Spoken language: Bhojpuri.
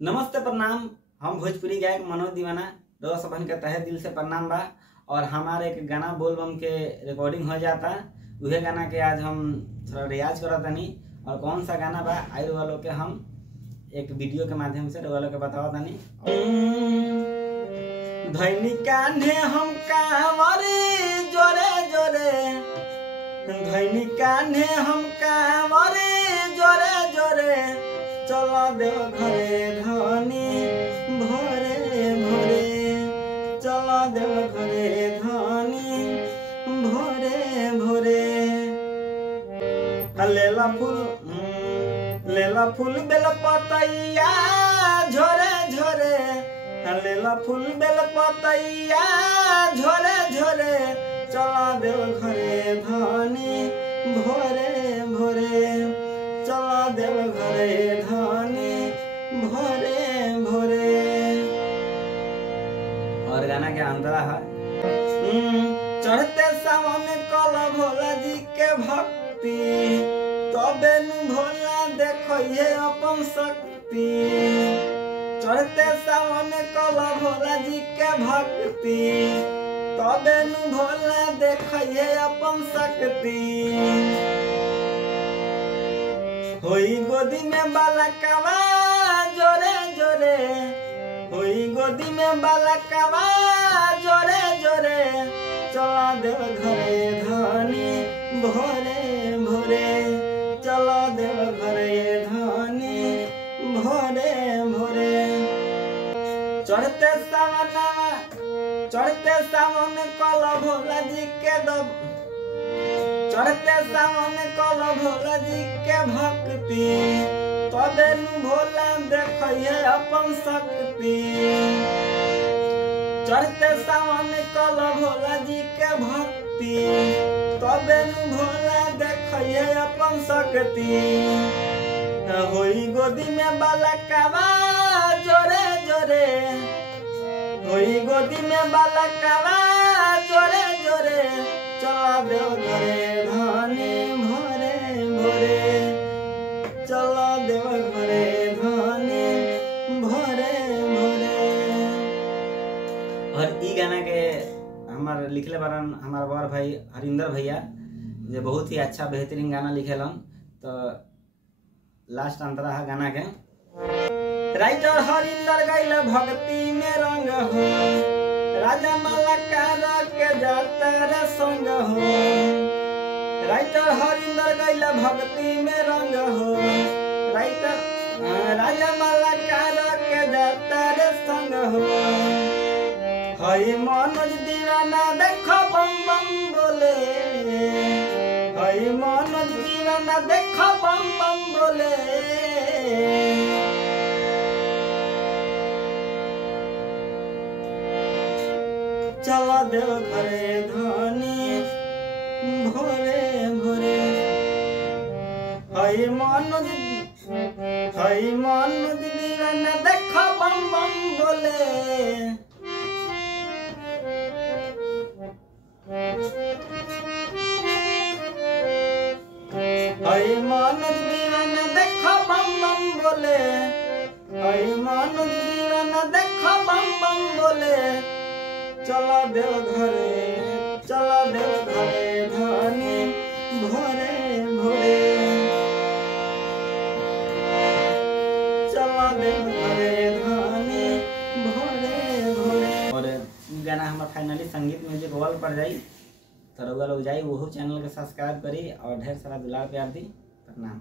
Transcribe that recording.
नमस्ते प्रणाम। हम भोजपुरी गायक मनोज दीवाना रोज सबन के तहे दिल से प्रणाम बा। और हमारे एक गाना बोल बम के रिकॉर्डिंग हो जाता, वह गाना के आज हम थोड़ा रियाज करा तनी। और कौन सा गाना बा आई वालों के हम एक वीडियो के माध्यम से वालों के बतावा तनी। धैनी कान्हे हम कांवरे जोरे जोरे, धैनी कान्हे हम कांवरे जोरे जोरे, चलो देव घरे धनी भोरे भोरे, चलो देव घरे धनी भोरे भोरे। लेला फूल बेल पतैया झोरे झोरे, लेला फूल बेल पतैया झोरे झोरे, चलो देव घरे धनी भोरे भोरे, चलो देव घरे धनी भोरे भोरे। और गाना के अंतरा है चढ़ते सावन कल भोला जी के भक्ति, तबे नु भोला देखो ये अपन शक्ति। चढ़ते सावन कल भोला जी के भक्ति, तबे नु भोला देखो ये अपन शक्ति। होई गोदी में बालकवा जोरे जोरे, होई गोदी में बालकवा जोरे जोरे, चला देव घरे धनी भोरे भोरे, चला देव घरे धनी भोरे भोरे। चढ़ते सावन कल भोला जी के दब, चढ़ते सावन कल भोला जी के भक्ति, तबे नु भोला देखिए अपन शक्ति। चढ़ते सावन कल भोला जी के भक्ति, तबे नु भोला देखिए अपन शक्ति। होई गोदी में बालकवा जोरे जोरे, होई गोदी में बालकवा जोरे जोरे, चला देव घरे धनी भोरे भोरे, चला देव घरे धनी भोरे भोरे। और ई गाना के हमार लिखले बारन हमार बड़ भाई हरिंदर भैया, जे बहुत ही अच्छा बेहतरीन गाना लिखेलन। तो लास्ट अंतरा है गाना के। राइटर हरिंदर गइले भक्ति में रंग हो, राजा मलकार के जाता रे संग हो। राइटर हरिंदर गइले भक्ति में रंग हो, राइटर राजा मलकार के जाता रे संग हो। हई मनोज दीवाना देखो बम बम बोले, हई मनोज दीवाना देखो बम बम बोले। चला देव घरे धनी भोरे भोरे, हई मनोज दीवाना देखो बम बम बोले। हई मनोज दीवाना देखो बम बम बोले, हई मनोज दीवाना देखो बम बम बोले। चला देव घरे, चला देव घरे धनी भोरे भोरे, चला देव घरे धनी भोरे भोरे। और गाना हमारा फाइनली संगीत म्यूजिक वर्ल्ड पर जाई, तो लोग जाई वो चैनल के सब्सक्राइब करी और ढेर सारा दुलार प्यार दी। प्रणाम।